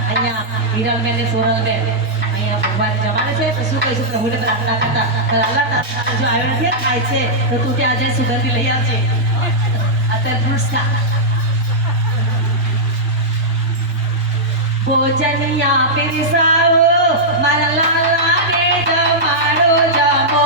અહીંયા હિરલબેન ને સોરલબેન અહીંયા ભગવાન જમાડે છે તો શું કહીશું પ્રભુને પ્રાર્થના કરતા અલ્લાહ તારા જો આવ્યો નથી થાય છે તો તું ત્યાં જઈને સુગંધી લઈ આવજે અત્યારે પુરસ્કાર ભોજનિયા પીરસાવો મારા લાલા ને જમાડો જમો